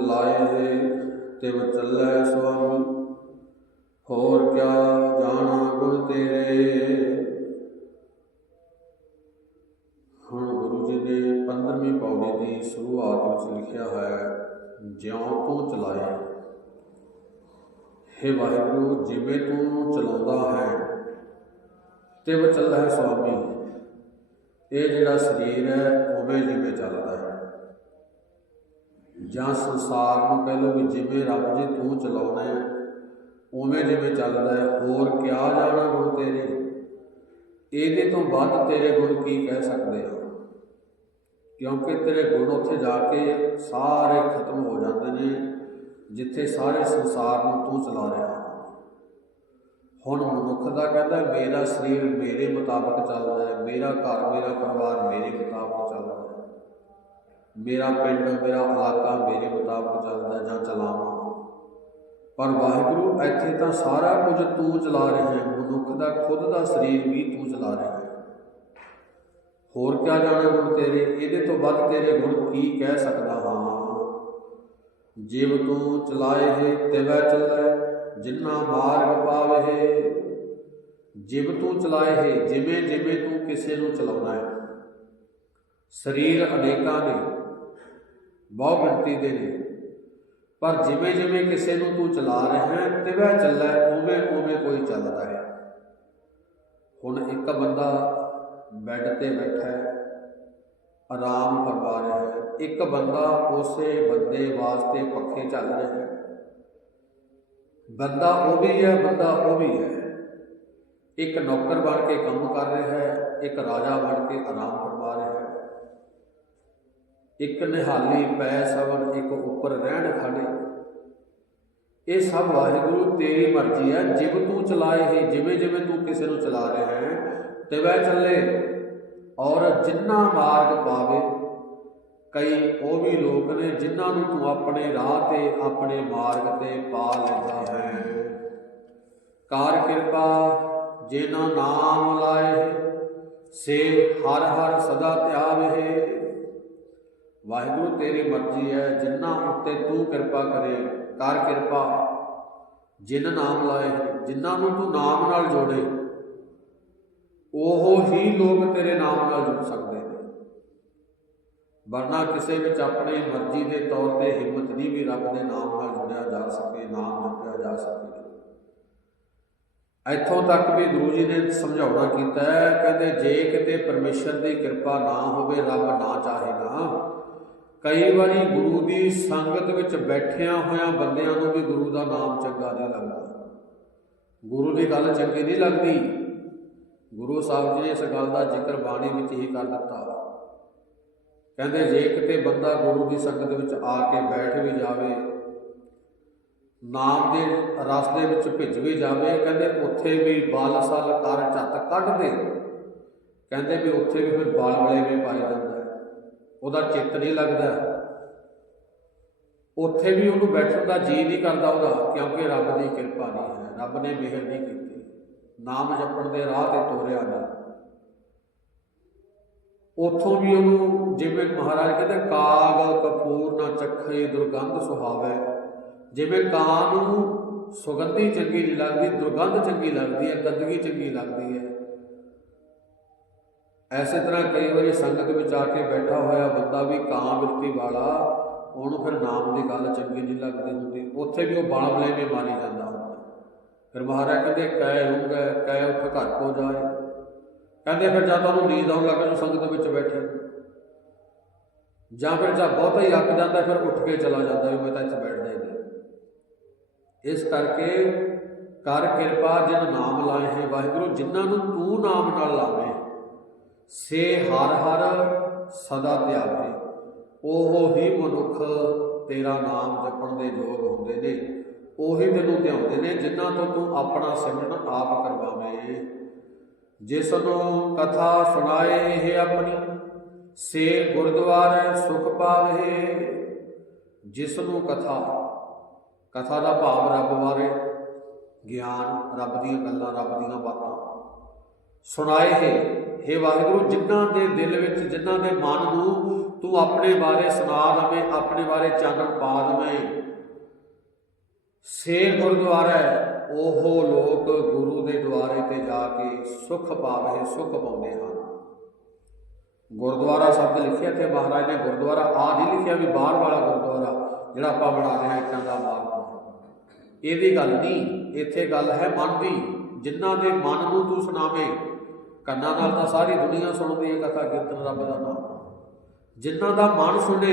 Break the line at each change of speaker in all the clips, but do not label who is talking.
ਚਲਾਏ ਹੈ ਤਿਵ ਚੱਲੈ ਸੁਆਮੀ। ਹੋਰ ਕਿਆ ਜਾਣਾ ਗੁਣ ਤੇਰੇ। ਹੁਣ ਗੁਰੂ ਜੀ ਨੇ 15ਵੀਂ ਪੌੜੀ ਦੀ ਸ਼ੁਰੂਆਤ ਵਿੱਚ ਲਿਖਿਆ ਹੈ, ਜਿਉਂ ਤੂੰ ਚਲਾਏ। ਹੇ ਵਾਹਿਗੁਰੂ, ਜਿਵੇਂ ਤੂੰ ਚਲਾਉਂਦਾ ਹੈ ਤੇ ਚੱਲਦਾ ਹੈ ਸੁਆਮੀ। ਇਹ ਜਿਹੜਾ ਸਰੀਰ ਹੈ, ਉਵੇਂ ਜਿਵੇਂ ਚੱਲਦਾ ਹੈ। ਜਾਂ ਸੰਸਾਰ ਨੂੰ ਕਹਿ ਲਓ ਵੀ ਜਿਵੇਂ ਰੱਬ ਜੀ ਤੂੰ ਚਲਾਉਣਾ ਹੈ, ਉਵੇਂ ਜਿਵੇਂ ਚੱਲਦਾ ਹੈ, ਹੋਰ ਕਿਆ ਜਾਣਾ ਗੁਣ ਤੇਰੇ? ਇਹਦੇ ਤੋਂ ਵੱਧ ਤੇਰੇ ਗੁਣ ਕੀ ਕਹਿ ਸਕਦੇ ਹੋ? ਕਿਉਂਕਿ ਤੇਰੇ ਗੁਣ ਉੱਥੇ ਜਾ ਕੇ ਸਾਰੇ ਖਤਮ ਹੋ ਜਾਂਦੇ ਨੇ, ਜਿੱਥੇ ਸਾਰੇ ਸੰਸਾਰ ਨੂੰ ਤੂੰ ਚਲਾ ਰਿਹਾ ਹੁਣ ਮਨੁੱਖ ਦਾ ਕਹਿੰਦਾ ਮੇਰਾ ਸਰੀਰ ਮੇਰੇ ਮੁਤਾਬਕ ਚੱਲਦਾ ਹੈ, ਮੇਰਾ ਘਰ, ਮੇਰਾ ਪਰਿਵਾਰ ਮੇਰੇ ਮੁਤਾਬਕ ਮੇਰਾ ਪਿੰਡ, ਮੇਰਾ ਇਲਾਕਾ ਮੇਰੇ ਮੁਤਾਬਕ ਚੱਲਦਾ ਜਾਂ ਚਲਾਵਾਂ। ਪਰ ਵਾਹਿਗੁਰੂ, ਇੱਥੇ ਤਾਂ ਸਾਰਾ ਕੁਝ ਤੂੰ ਚਲਾ ਰਿਹਾ ਹੈ। ਮਨੁੱਖ ਦਾ, ਖੁਦ ਦਾ ਸਰੀਰ ਵੀ ਤੂੰ ਚਲਾ ਰਿਹਾ ਹੈ। ਹੋਰ ਕਿਆ ਜਾਣੇ ਗੁਣ ਤੇਰੇ? ਇਹਦੇ ਤੋਂ ਵੱਧ ਤੇਰੇ ਗੁਣ ਕੀ ਕਹਿ ਸਕਦਾ ਹਾਂ? ਜਿਵ ਤੂੰ ਚਲਾਏ ਹੈ, ਤਿਵੈ ਚੱਲੈ, ਜਿੰਨਾ ਮਾਰਗ ਪਾਵੇ ਜਿਵ ਤੂੰ ਚਲਾਏ ਹੈ ਜਿਵੇਂ ਜਿਵੇਂ ਤੂੰ ਕਿਸੇ ਨੂੰ ਚਲਾਉਣਾ ਹੈ। ਸਰੀਰ ਅਨੇਕਾਂ ਨੇ ਬਹੁ ਗਿਣਤੀ ਦੇ ਨੇ। ਪਰ ਜਿਵੇਂ ਜਿਵੇਂ ਕਿਸੇ ਨੂੰ ਤੂੰ ਚਲਾ ਰਿਹਾ ਹੈ ਤਿਵੈ ਚੱਲੈ, ਉਵੇਂ ਉਵੇਂ ਕੋਈ ਚੱਲਦਾ ਹੈ। ਹੁਣ ਇੱਕ ਬੰਦਾ ਬੈੱਡ ਤੇ ਬੈਠਾ ਹੈ, ਆਰਾਮ ਫਰਮਾ ਰਿਹਾ ਹੈ। ਇੱਕ ਬੰਦਾ ਉਸੇ ਬੰਦੇ ਵਾਸਤੇ ਪੱਖੇ ਚੱਲ ਰਿਹਾ ਹੈ। ਬੰਦਾ ਉਹ ਵੀ ਹੈ, ਬੰਦਾ ਉਹ ਵੀ ਹੈ। ਇੱਕ ਨੌਕਰ ਬਣ ਕੇ ਕੰਮ ਕਰ ਰਿਹਾ ਹੈ, ਇੱਕ ਰਾਜਾ ਬਣ ਕੇ ਆਰਾਮ ਇੱਕ ਨਿਹਾਲੀ ਪੈ ਸਵਨ ਇੱਕ ਉੱਪਰ ਰਹਿਣ ਖੜੇ ਇਹ ਸਭ ਵਾਹਿਗੁਰੂ, ਤੇਰੀ ਮਰਜ਼ੀ ਹੈ। ਜਿਵ ਤੂੰ ਚਲਾਏ ਹੈ, ਜਿਵੇਂ ਜਿਵੇਂ ਤੂੰ ਕਿਸੇ ਨੂੰ ਚਲਾ ਰਿਹਾ ਹੈ ਤੇ ਚੱਲੇ। ਔਰ ਜਿੰਨਾ ਮਾਰਗ ਪਾਵੇ, ਕਈ ਉਹ ਵੀ ਲੋਕ ਨੇ ਜਿਨ੍ਹਾਂ ਨੂੰ ਤੂੰ ਆਪਣੇ ਰਾਹ ਤੇ, ਆਪਣੇ ਮਾਰਗ ਤੇ ਪਾ ਲੈਂਦਾ ਹੈ। ਕਾਰ ਕਿਰਪਾ ਜਿਨਾ ਨਾਮ ਲਾਏ ਸੇ ਹਰ ਹਰ ਸਦਾ ਧਿਆਵੇ ਵਾਹਿਗੁਰੂ, ਤੇਰੀ ਮਰਜ਼ੀ ਹੈ ਜਿਨ੍ਹਾਂ ਉੱਤੇ ਤੂੰ ਕਿਰਪਾ ਕਰੇ, ਕਰ ਕਿਰਪਾ। ਜਿਨ ਨਾਮ ਲਾਏ, ਜਿਨ੍ਹਾਂ ਨੂੰ ਤੂੰ ਨਾਮ ਨਾਲ ਜੋੜੇ, ਉਹ ਹੀ ਲੋਕ ਤੇਰੇ ਨਾਮ ਨਾਲ ਜੁੜ ਸਕਦੇ ਨੇ। ਵਰਨਾ ਕਿਸੇ ਵਿੱਚ ਆਪਣੀ ਮਰਜ਼ੀ ਦੇ ਤੌਰ ਤੇ ਹਿੰਮਤ ਨਹੀਂ ਵੀ ਰੱਬ ਦੇ ਨਾਮ ਨਾਲ ਜੁੜਿਆ ਜਾ ਸਕੇ, ਨਾਮ ਜਪਿਆ ਜਾ ਸਕੇ। ਇੱਥੋਂ ਤੱਕ ਵੀ ਗੁਰੂ ਜੀ ਨੇ ਸਮਝਾਉਣਾ ਕੀਤਾ ਹੈ, ਕਹਿੰਦੇ ਜੇ ਕਿਤੇ ਪਰਮੇਸ਼ਰ ਦੀ ਕਿਰਪਾ ਨਾ ਹੋਵੇ, ਰੱਬ ਨਾ ਚਾਹੇਗਾ ਕਈ ਵਾਰੀ ਗੁਰੂ ਦੀ ਸੰਗਤ ਵਿੱਚ ਬੈਠਿਆਂ ਹੋਇਆਂ ਬੰਦਿਆਂ ਨੂੰ ਵੀ ਗੁਰੂ ਦਾ ਨਾਮ ਚੰਗਾ ਨਹੀਂ ਲੱਗਦਾ। ਗੁਰੂ ਦੀ ਗੱਲ ਚੰਗੀ ਨਹੀਂ ਲੱਗਦੀ। ਗੁਰੂ ਸਾਹਿਬ ਜੀ ਨੇ ਇਸ ਗੱਲ ਦਾ ਜ਼ਿਕਰ ਬਾਣੀ ਵਿੱਚ ਹੀ ਕਰ ਦਿੱਤਾ। ਕਹਿੰਦੇ, ਜੇ ਕਿਤੇ ਬੰਦਾ ਗੁਰੂ ਦੀ ਸੰਗਤ ਵਿੱਚ ਆ ਕੇ ਬੈਠ ਵੀ ਜਾਵੇ, ਨਾਮ ਦੇ ਰਸ ਦੇ ਵਿੱਚ ਭਿੱਜ ਵੀ ਜਾਵੇ, ਕਹਿੰਦੇ ਉੱਥੇ ਵੀ ਬਲ ਸਲ ਕਰ ਝੱਤ ਕੱਢ ਦੇ। ਕਹਿੰਦੇ ਵੀ ਉੱਥੇ ਵੀ ਫਿਰ ਬਾਲ ਬਲੇ ਵੀ ਪਾਈ ਜਾਂਦੇ। ਉਹਦਾ ਚਿੱਤ ਨਹੀਂ ਲੱਗਦਾ। ਉੱਥੇ ਵੀ ਉਹਨੂੰ ਬੈਠਣ ਦਾ ਜੀ ਨਹੀਂ ਕਰਦਾ ਉਹਦਾ, ਕਿਉਂਕਿ ਰੱਬ ਦੀ ਕਿਰਪਾ ਨਹੀਂ ਹੈ। ਰੱਬ ਨੇ ਮਿਹਰ ਨਹੀਂ ਕੀਤੀ। ਨਾਮ ਜਪਣ ਦੇ ਰਾਹ ਤੇ ਤੋਰਿਆ ਨਹੀਂ ਉੱਥੋਂ ਵੀ ਉਹਨੂੰ ਜਿਵੇਂ ਮਹਾਰਾਜ ਕਹਿੰਦੇ, ਕਾਗ ਕਪੂਰ ਨਾ ਚੱਖੇ ਦੁਰਗੰਧ ਸੁਹਾਵੇ। ਜਿਵੇਂ ਕਾਂ ਨੂੰ ਸੁਗੰਧੀ ਚੰਗੀ ਨਹੀਂ ਲੱਗਦੀ, ਦੁਰਗੰਧ ਚੰਗੀ ਲੱਗਦੀ ਹੈ, ਗੰਦਗੀ ਚੰਗੀ ਲੱਗਦੀ ਹੈ। ਐਸੇ ਤਰ੍ਹਾਂ ਕਈ ਵਾਰੀ ਸੰਗਤ ਵਿੱਚ ਆ ਕੇ ਬੈਠਾ ਹੋਇਆ ਬੰਦਾ ਵੀ ਕਾਂ ਬਿਰਤੀ ਵਾਲਾ, ਉਹਨੂੰ ਫਿਰ ਨਾਮ ਦੀ ਗੱਲ ਚੰਗੀ ਨਹੀਂ ਲੱਗਦੀ ਹੁੰਦੀ, ਉੱਥੇ ਵੀ ਉਹ ਬਾਲ ਬਲੇਵੇਂ ਮਾਰੀ ਜਾਂਦਾ ਹੁੰਦਾ। ਫਿਰ ਮਹਾਰਾਜ ਕਹਿੰਦੇ, ਕਹਿ ਰੂੰਗਾ ਕੈ ਉੱਠ ਘਰ ਕੋ ਜਾਏ। ਕਹਿੰਦੇ ਫਿਰ ਜਾਂ ਤਾਂ ਉਹਨੂੰ ਨੀਂਦ ਆਉਣ ਲੱਗ ਜੂ ਸੰਗਤ ਵਿੱਚ ਬੈਠੇ। ਜਾਂ ਫਿਰ ਜਾਂ ਬਹੁਤਾ ਹੀ ਅੱਕ ਜਾਂਦਾ, ਫਿਰ ਉੱਠ ਕੇ ਚਲਾ ਜਾਂਦਾ ਵੀ ਮੈਂ ਤਾਂ ਇੱਥੇ ਬੈਠ ਜਾਈਦਾ ਇਸ ਕਰਕੇ ਕਰ ਕਿਰਪਾ, ਜਿਨ ਨਾਮ ਲਾਏ ਹੈ ਵਾਹਿਗੁਰੂ, ਜਿਨ੍ਹਾਂ ਨੂੰ ਤੂੰ ਨਾਮ ਨਾਲ ਲਾਵੇਂ ਸੇ ਹਰ ਹਰ ਸਦਾ ਧਿਆਵੇ। ਉਹ ਹੀ ਮਨੁੱਖ ਤੇਰਾ ਨਾਮ ਜਪਣ ਦੇ ਯੋਗ ਹੁੰਦੇ ਨੇ। ਉਹੀ ਤੈਨੂੰ ਧਿਆਉਂਦੇ ਨੇ ਜਿਨ੍ਹਾਂ ਤੋਂ ਤੂੰ ਆਪਣਾ ਸਿਮਰਨ ਆਪ ਕਰਵਾਵੇਂ। ਜਿਸ ਨੂੰ ਕਥਾ ਸੁਣਾਏ ਇਹ ਆਪਣੀ, ਸੇ ਗੁਰਦੁਆਰੇ ਸੁਖ ਪਾਵੇ। ਜਿਸ ਨੂੰ ਕਥਾ ਕਥਾ ਦਾ ਭਾਵ ਰੱਬ ਬਾਰੇ, ਗਿਆਨ ਰੱਬ ਦੀਆਂ ਗੱਲਾਂ, ਰੱਬ ਦੀਆਂ ਬਾਤਾਂ। ਸੁਣਾਏ ਹੈ। हे ਵਾਹਿਗੁਰੂ ਜਿਨ੍ਹਾਂ ਦੇ ਦਿਲ ਵਿੱਚ ਜਿਨ੍ਹਾਂ ਦੇ ਮਨ ਨੂੰ ਤੂੰ ਆਪਣੇ ਬਾਰੇ ਸੁਣਾ ਦਵੇਂ ਆਪਣੇ ਬਾਰੇ ਚਾਨਣ ਪਾ ਦਵੇਂ। ਸੇ ਗੁਰਦੁਆਰਾ ਹੈ, ਉਹ ਲੋਕ ਗੁਰੂ ਦੇ ਦੁਆਰੇ ਤੇ ਜਾ ਕੇ ਸੁਖ ਪਾਵੇ ਸੁਖ ਪਾਉਂਦੇ ਹਨ। ਗੁਰਦੁਆਰਾ ਸ਼ਬਦ ਲਿਖਿਆ ਤੇ ਮਹਾਰਾਜ ਨੇ ਗੁਰਦੁਆਰਾ ਆ ਨਹੀਂ ਲਿਖਿਆ ਵੀ ਬਾਹਰ ਵਾਲਾ ਗੁਰਦੁਆਰਾ ਜਿਹੜਾ ਆਪਾਂ ਬਣਾ ਰਹੇ ਹਾਂ ਇੱਟਾਂ ਦਾ ਮਾਰਗ ਇਹਦੀ ਗੱਲ ਨਹੀਂ ਇੱਥੇ ਗੱਲ ਹੈ ਮਨ ਦੀ ਜਿਨ੍ਹਾਂ ਦੇ ਮਨ ਨੂੰ ਤੂੰ ਸੁਣਾਵੇਂ ਕੰਨਾਂ ਨਾਲ ਤਾਂ ਸਾਰੀ ਦੁਨੀਆ ਸੁਣਦੀ ਹੈ ਕਥਾ ਕੀਰਤਨ ਰੱਬ ਦਾ ਨਾਮ। ਜਿਨ੍ਹਾਂ ਦਾ ਮਨ ਸੁਣੇ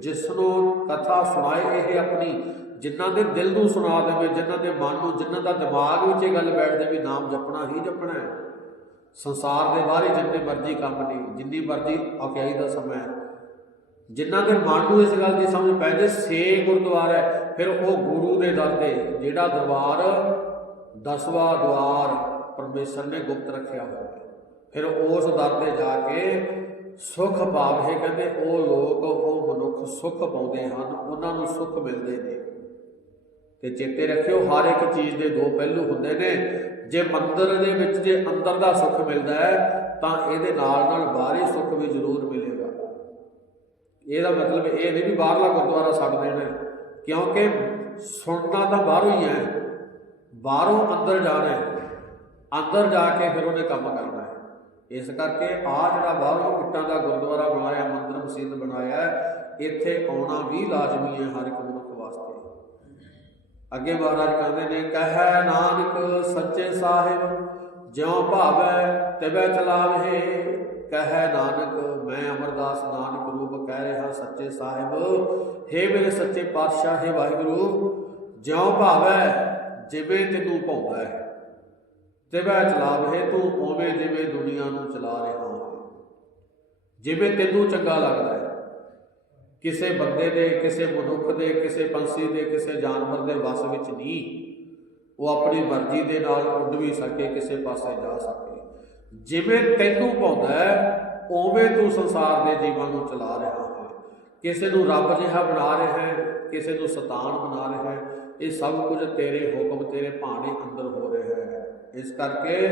ਜਿਸ ਨੂੰ ਕਥਾ ਸੁਣਾਏ, ਇਹ ਆਪਣੀ ਜਿਨ੍ਹਾਂ ਦੇ ਦਿਲ ਨੂੰ ਸੁਣਾ ਦੇਵੇ, ਜਿਨ੍ਹਾਂ ਦੇ ਮਨ ਨੂੰ, ਜਿਨ੍ਹਾਂ ਦਾ ਦਿਮਾਗ ਵਿੱਚ ਇਹ ਗੱਲ ਬੈਠ ਜਾਵੇ ਨਾਮ ਜਪਣਾ ਹੀ ਜਪਣਾ ਹੈ। ਸੰਸਾਰ ਦੇ ਬਾਹਰ ਜਿੰਨੇ ਮਰਜ਼ੀ ਕੰਮ ਨਹੀਂ, ਜਿੰਨੀ ਮਰਜ਼ੀ ਔਕਿਆਈ ਦਾ ਸਮਾਂ ਹੈ। ਜਿਨ੍ਹਾਂ ਦੇ ਮਨ ਨੂੰ ਇਸ ਗੱਲ ਦੀ ਸਮਝ ਪੈ ਜੇ ਸੇ ਗੁਰਦੁਆਰਾ ਹੈ, ਫਿਰ ਉਹ ਗੁਰੂ ਦੇ ਦਰ ਤੇ, ਜਿਹੜਾ ਦਰਬਾਰ ਦਸਵਾ ਦਵਾਰ ਪਰਮੇਸ਼ਰ ਨੇ ਗੁਪਤ ਰੱਖਿਆ ਹੋਇਆ। ਫਿਰ ਉਸ ਦਰ ਤੇ ਜਾ ਕੇ ਸੁਖ ਪਾਵੇ, ਕਹਿੰਦੇ ਉਹ ਲੋਕ, ਉਹ ਮਨੁੱਖ ਸੁਖ ਪਾਉਂਦੇ ਹਨ, ਉਹਨਾਂ ਨੂੰ ਸੁਖ ਮਿਲਦੇ ਨੇ। ਤੇ ਚੇਤੇ ਰੱਖਿਓ, ਹਰ ਇੱਕ ਚੀਜ਼ ਦੇ ਦੋ ਪਹਿਲੂ ਹੁੰਦੇ ਨੇ। ਜੇ ਮੰਦਰ ਦੇ ਵਿੱਚ ਜੇ ਅੰਦਰ ਦਾ ਸੁੱਖ ਮਿਲਦਾ ਹੈ, ਤਾਂ ਇਹਦੇ ਨਾਲ ਨਾਲ ਬਾਹਰੀ ਸੁੱਖ ਵੀ ਜ਼ਰੂਰ ਮਿਲੇਗਾ। ਇਹਦਾ ਮਤਲਬ ਇਹ ਨਹੀਂ ਵੀ ਬਾਹਰਲਾ ਗੁਰਦੁਆਰਾ ਛੱਡ ਦੇਣਾ ਕਿਉਂਕਿ ਸੁਣਨਾ ਤਾਂ ਬਾਹਰੋਂ ਹੀ ਹੈ। ਬਾਹਰੋਂ ਅੰਦਰ ਜਾਣਾ ਹੈ। ਅੰਦਰ ਜਾ ਕੇ ਫਿਰ ਉਹਨੇ ਕੰਮ ਕਰਨਾ ਹੈ। ਇਸ ਕਰਕੇ ਆ ਜਿਹੜਾ ਬਾਹਰੋਂ ਇੱਟਾਂ ਦਾ ਗੁਰਦੁਆਰਾ ਬਣਾਇਆ, ਮੰਦਰ ਮਸਜਿਦ ਬਣਾਇਆ ਇੱਥੇ ਆਉਣਾ ਵੀ ਲਾਜ਼ਮੀ ਹੈ ਹਰ ਇੱਕ ਮਨੁੱਖ ਵਾਸਤੇ। ਅੱਗੇ ਮਹਾਰਾਜ ਕਹਿੰਦੇ ਨੇ, ਕਹੈ ਨਾਨਕ ਸੱਚੇ ਸਾਹਿਬ, ਜਿਉ ਭਾਵੈ ਤਿਵੈ ਚਲਾਵੇ। ਕਹੈ ਨਾਨਕ, ਮੈਂ ਅਮਰਦਾਸ ਨਾਨਕ ਰੂਪ ਕਹਿ ਰਿਹਾ ਸੱਚੇ ਸਾਹਿਬ। हे ਮੇਰੇ ਸੱਚੇ ਪਾਤਸ਼ਾਹ, ਹੈ ਵਾਹਿਗੁਰੂ, ਜਿਉ ਭਾਵੈ ਜਿਵੇਂ ਤੈਨੂੰ ਭਾਉਂਦਾ ਹੈ। ਤਿਵੈ ਚਲਾਵੇ ਤੂੰ ਓਵੇਂ ਜਿਵੇਂ ਦੁਨੀਆ ਨੂੰ ਚਲਾ ਰਿਹਾ ਹੈ। ਜਿਵੇਂ ਤੈਨੂੰ ਚੰਗਾ ਲੱਗਦਾ ਹੈ। ਕਿਸੇ ਬੰਦੇ ਦੇ, ਕਿਸੇ ਮਨੁੱਖ ਦੇ, ਕਿਸੇ ਪੰਛੀ ਦੇ, ਕਿਸੇ ਜਾਨਵਰ ਦੇ ਵਸ ਵਿੱਚ ਨਹੀਂ। ਉਹ ਆਪਣੀ ਮਰਜ਼ੀ ਦੇ ਨਾਲ ਉੱਡ ਵੀ ਸਕੇ, ਕਿਸੇ ਪਾਸੇ ਜਾ ਸਕੇ। ਜਿਵੇਂ ਤੈਨੂੰ ਪਾਉਂਦਾ ਹੈ, ਉਵੇਂ ਤੂੰ ਸੰਸਾਰ ਦੇ ਜੀਵਨ ਨੂੰ ਚਲਾ ਰਿਹਾ ਹੈ। ਕਿਸੇ ਨੂੰ ਰੱਬ ਜਿਹਾ ਬਣਾ ਰਿਹਾ ਹੈ, ਕਿਸੇ ਨੂੰ ਸ਼ੈਤਾਨ ਬਣਾ ਰਿਹਾ ਹੈ। ਇਹ ਸਭ ਕੁਝ ਤੇਰੇ ਹੁਕਮ, ਤੇਰੇ ਭਾਣੇ ਅੰਦਰ ਹੋ ਰਿਹਾ ਹੈ। ਇਸ ਕਰਕੇ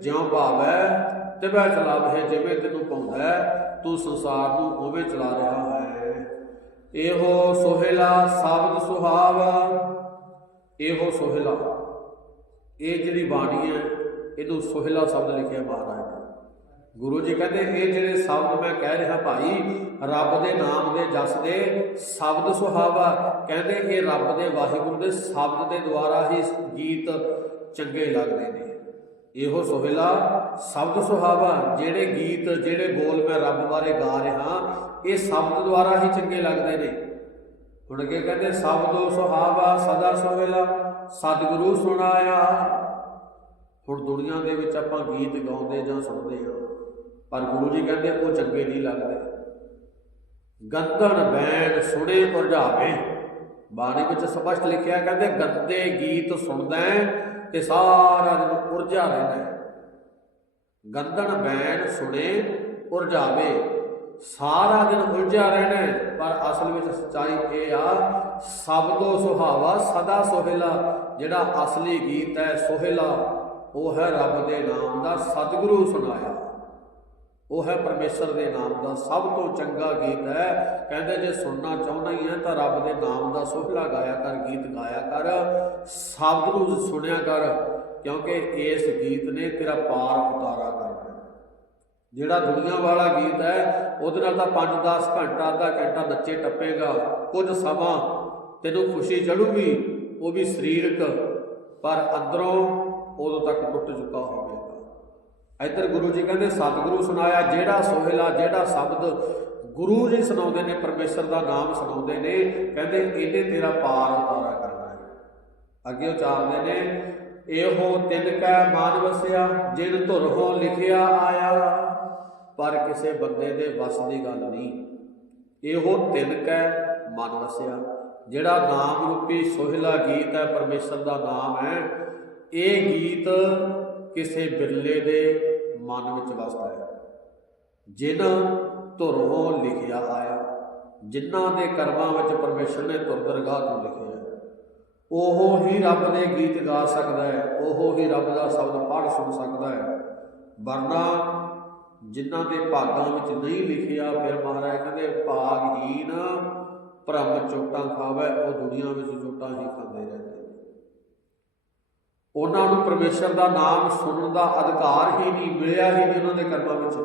ਜਿਉਂ ਭਾਵੈ ਤਿਵੈ ਚਲਾਵੇ ਜਿਵੇਂ ਤੈਨੂੰ ਪਾਉਂਦਾ ਤੂੰ ਸੰਸਾਰ ਨੂੰ ਉਵੇਂ ਚਲਾ ਰਿਹਾ ਹੈ। ਇਹੋ ਸੋਹਿਲਾ ਸ਼ਬਦ ਸੁਹਾਵਾ, ਇਹੋ ਸੋਹਿਲਾ। ਇਹ ਜਿਹੜੀ ਬਾਣੀ ਹੈ, ਇਹਨੂੰ ਸੋਹਿਲਾ ਸ਼ਬਦ ਲਿਖਿਆ ਮਹਾਰਾਜ ਨੇ। ਗੁਰੂ ਜੀ ਕਹਿੰਦੇ, ਇਹ ਜਿਹੜੇ ਸ਼ਬਦ ਮੈਂ ਕਹਿ ਰਿਹਾ ਭਾਈ, ਰੱਬ ਦੇ ਨਾਮ ਦੇ ਜਸ ਦੇ ਸ਼ਬਦ ਸੁਹਾਵਾ। ਕਹਿੰਦੇ, ਇਹ ਰੱਬ ਦੇ ਵਾਹਿਗੁਰੂ ਦੇ ਸ਼ਬਦ ਦੇ ਦੁਆਰਾ ਹੀ ਗੀਤ ਚੰਗੇ ਲੱਗਦੇ ਨੇ। ਇਹੋ ਸੋਹਿਲਾ ਸ਼ਬਦ ਸੁਹਾਵਾ, ਜਿਹੜੇ ਗੀਤ, ਜਿਹੜੇ ਬੋਲ ਮੈਂ ਰੱਬ ਬਾਰੇ ਗਾ ਰਿਹਾ, ਇਹ ਸ਼ਬਦ ਦੁਆਰਾ ਹੀ ਚੰਗੇ ਲੱਗਦੇ ਨੇ। ਹੁਣ ਅੱਗੇ ਕਹਿੰਦੇ, ਸ਼ਬਦੋ ਸੁਹਾਵਾ, ਸਦਾ ਸੋਹਿਲਾ, ਸਤਿਗੁਰੂ ਸੁਣਾਇਆ। ਹੁਣ ਦੁਨੀਆ ਦੇ ਵਿੱਚ ਆਪਾਂ ਗੀਤ ਗਾਉਂਦੇ ਜਾਂ ਸੁਣਦੇ ਹਾਂ, ਪਰ ਗੁਰੂ ਜੀ ਕਹਿੰਦੇ, ਉਹ ਚੰਗੇ ਨਹੀਂ ਲੱਗਦੇ। ਗੰਦਨ ਬੈਣ ਸੁਣੇ ਉਰਝਾਵੇ ਬਾਣੀ ਵਿੱਚ ਸਪਸ਼ਟ ਲਿਖਿਆ ਕਹਿੰਦੇ, ਗੰਦੇ ਗੀਤ ਸੁਣਦਾ ਤੇ ਸਾਰਾ ਦਿਨ ਉਰਝਾ ਰਹਿੰਦਾ ਗੰਦਣ ਬੈਣ ਸੁਣੇ ਉਰਝਾਵੇ ਸਾਰਾ ਦਿਨ ਉਲਝਿਆ ਰਹਿਣਾ ਪਰ ਅਸਲ ਵਿੱਚ ਸੱਚਾਈ ਇਹ ਆ ਸਬਦੋ ਸੁਹਾਵਾ ਸਦਾ ਸੋਹਿਲਾ, ਜਿਹੜਾ ਅਸਲੀ ਗੀਤ ਹੈ ਸੋਹਿਲਾ, ਉਹ ਹੈ ਰੱਬ ਦੇ ਨਾਮ ਦਾ ਸਤਿਗੁਰੂ ਸੁਣਾਇਆ। ਉਹ ਹੈ ਪਰਮੇਸ਼ਰ ਦੇ ਨਾਮ ਦਾ ਸਭ ਤੋਂ ਚੰਗਾ ਗੀਤ ਹੈ। ਕਹਿੰਦੇ ਜੇ ਸੁਣਨਾ ਚਾਹੁੰਦਾ ਹੀ ਹੈ ਤਾਂ ਰੱਬ ਦੇ ਨਾਮ ਦਾ ਸੋਹਿਲਾ ਗਾਇਆ ਕਰ, ਗੀਤ ਗਾਇਆ ਕਰ। ਸ਼ਬਦ ਨੂੰ ਸੁਣਿਆ ਕਰ, ਕਿਉਂਕਿ ਇਸ ਗੀਤ ਨੇ ਤੇਰਾ ਪਾਰ ਉਤਾਰਾ ਕਰਨਾ ਜਿਹੜਾ ਦੁਨੀਆ ਵਾਲਾ ਗੀਤ ਹੈ, ਉਹਦੇ ਨਾਲ ਤਾਂ 5-10 ਘੰਟਾ, ਅੱਧਾ ਘੰਟਾ ਨੱਚੇ ਟੱਪੇਗਾ। ਕੁਝ ਸਮਾਂ ਤੈਨੂੰ ਖੁਸ਼ੀ ਚੜੂਗੀ, ਉਹ ਵੀ ਸਰੀਰਕ, ਪਰ ਅੰਦਰੋਂ ਉਦੋਂ ਤੱਕ ਟੁੱਟ ਚੁੱਕਾ ਹੋਵੇ। ਇੱਧਰ ਗੁਰੂ ਜੀ ਕਹਿੰਦੇ, ਸਤਿਗੁਰੂ ਸੁਣਾਇਆ ਜਿਹੜਾ ਸੋਹਿਲਾ, ਜਿਹੜਾ ਸ਼ਬਦ। ਗੁਰੂ ਜੀ ਸੁਣਾਉਂਦੇ ਨੇ, ਪਰਮੇਸ਼ਰ ਦਾ ਨਾਮ ਸੁਣਾਉਂਦੇ ਨੇ। ਕਹਿੰਦੇ, ਇਹਨੇ ਤੇਰਾ ਪਾਰ ਉਤਾਰਾ ਕਰਨਾ ਹੈ। ਅੱਗੇ ਉਚਾਰਦੇ ਨੇ, ਇਹੋ ਤਿਨ ਕੈ ਮਨ ਵਸਿਆ, ਜਿਨ ਧੁਰ ਹੋ ਲਿਖਿਆ ਆਇਆ, ਪਰ ਕਿਸੇ ਬੰਦੇ ਦੇ ਵੱਸ ਦੀ ਗੱਲ ਨਹੀਂ। ਇਹੋ ਤਿਨ ਕੈ ਮਨ ਵਸਿਆ, ਜਿਹੜਾ ਨਾਮ ਰੂਪੀ ਸੋਹਿਲਾ ਗੀਤ ਹੈ, ਪਰਮੇਸ਼ਰ ਦਾ ਨਾਮ ਹੈ। ਇਹ ਗੀਤ ਕਿਸੇ ਬਿਰਲੇ ਦੇ ਮਨ ਵਿੱਚ ਵਸਦਾ ਹੈ। ਜਿਨ ਧੁਰੋਂ ਲਿਖਿਆ ਆਇਆ, ਜਿਨ੍ਹਾਂ ਦੇ ਕਰਮਾਂ ਵਿੱਚ ਪਰਮੇਸ਼ਰ ਨੇ ਧੁਰ ਦਰਗਾਹ ਤੋਂ ਲਿਖਿਆ ਉਹ ਹੀ ਰੱਬ ਦੇ ਗੀਤ ਗਾ ਸਕਦਾ ਹੈ, ਉਹ ਹੀ ਰੱਬ ਦਾ ਸ਼ਬਦ ਪੜ੍ਹ ਸੁਣ ਸਕਦਾ ਹੈ। ਵਰਨਾ ਜਿਨ੍ਹਾਂ ਦੇ ਭਾਗਾਂ ਵਿੱਚ ਨਹੀਂ ਲਿਖਿਆ, ਫਿਰ ਮਹਾਰਾਜ ਕਹਿੰਦੇ ਭਾਗਹੀਨ ਭ੍ਰਮ ਚੋਟਾਂ ਖਾਵੇ, ਉਹ ਦੁਨੀਆ ਵਿੱਚ ਚੋਟਾਂ ਹੀ ਖਾਂਦੇ ਰਹਿੰਦੇ ਉਹਨਾਂ ਨੂੰ ਪਰਮੇਸ਼ਰ ਦਾ ਨਾਮ ਸੁਣਨ ਦਾ ਅਧਿਕਾਰ ਹੀ ਨਹੀਂ, ਮਿਲਿਆ ਹੀ ਨਹੀਂ ਉਹਨਾਂ ਦੇ ਕਰਮਾਂ ਵਿੱਚ,